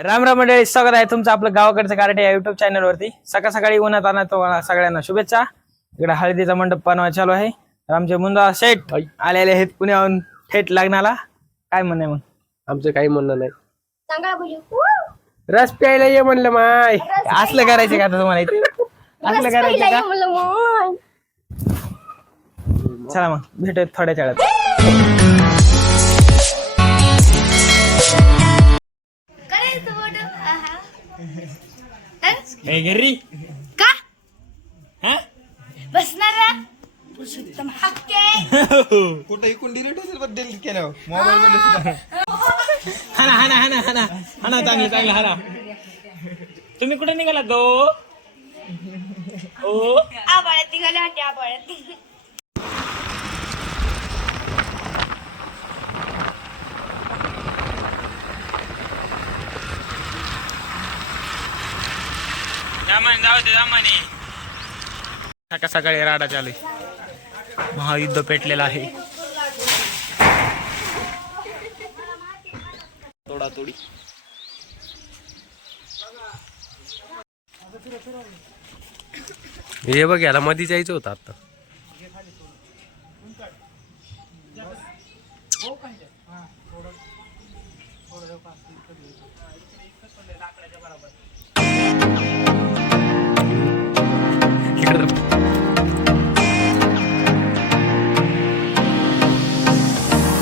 राम राम मंडळी, स्वागत आहे तुमचं आपलं गावाकडचं कार्टे या युट्यूब चॅनल वरती. सकाळ सकाळी उन्हात आणा तुम्हाला सगळ्यांना शुभेच्छा. इकडे हळदीचा मंडप बनवायला चालू आहे. तर आमचे मुंदा शेठ आलेले आहेत पुण्याहून थेट लग्नाला. काय म्हणणे मग? आमचं काही म्हणणं नाही. चांगला बोलू. रस प्यायला ये म्हणलं माय. असलं करायचं का आता तुम्हाला इथे? असलं करायचं का? चला मग भेटूयात थोड्या वेळात. घरी का बसणार पुरुषोत्तम हक्के कुठं इकून डिलीट होईल बद्दल डिलीट केल्यावर मोबाईल मध्ये सुद्धा हाना हाना हाना हाना हाना चांगलं चांगलं हाना. तुम्ही कुठे निघाला गो? ओ आबाळ्यात निघाले हाटे आबाळ्यात. जाऊ दे दामाने. सकाळ सकाळी राडा चालू आहे. महायुद्ध पेटलेलं आहे. तोडातोडी. हे बघ याला मध्ये जायचं होतं आता.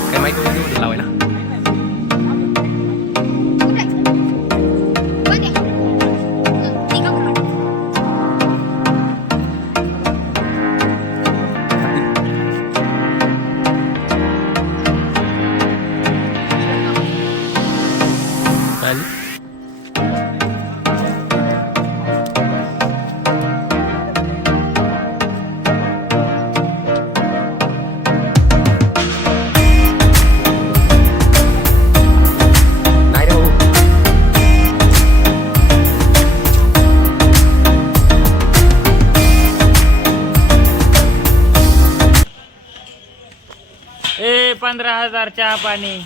काय माहिती होती लावायला. ए 15,000 चहा पाणी.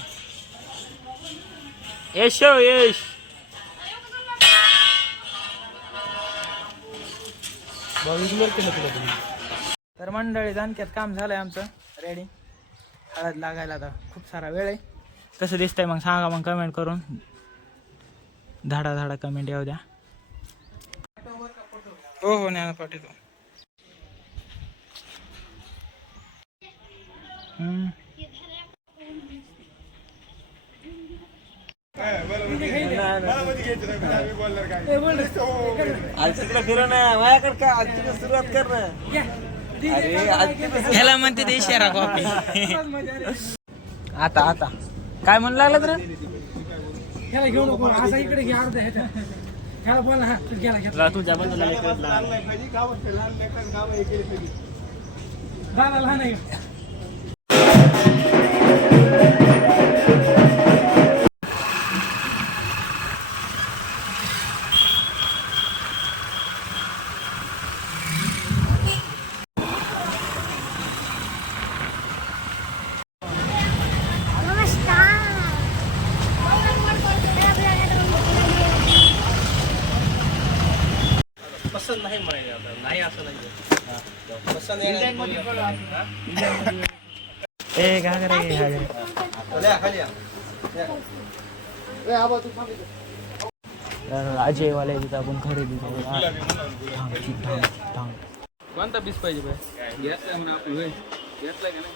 यश यश. तर मंडळी जाणक्यात काम झालंय आमचं रेडी. हळद लागायला आता खूप सारा वेळ आहे. कसं दिसतंय मग सांगा मग कमेंट करून. धाडा धाडा कमेंट येऊ द्या. हो हो ज्ञान पाठवतो. ह्याला म्हणते ते इशारा कॉपी. आता आता काय म्हणू लागलं तर ह्याला घेऊ नको असा इकडे घे अर्धा ह्याला बोल ना गेला तुझ्या दादा लहान आहे. पसंत नाही म्हणायचं नाही असं नाही. ए काय करायचं अजय वाले तिथं आपण खरेदी करू. कोणता पीस पाहिजे बाय? घेतलाय म्हणून आपण होय घेतलाय का नाही?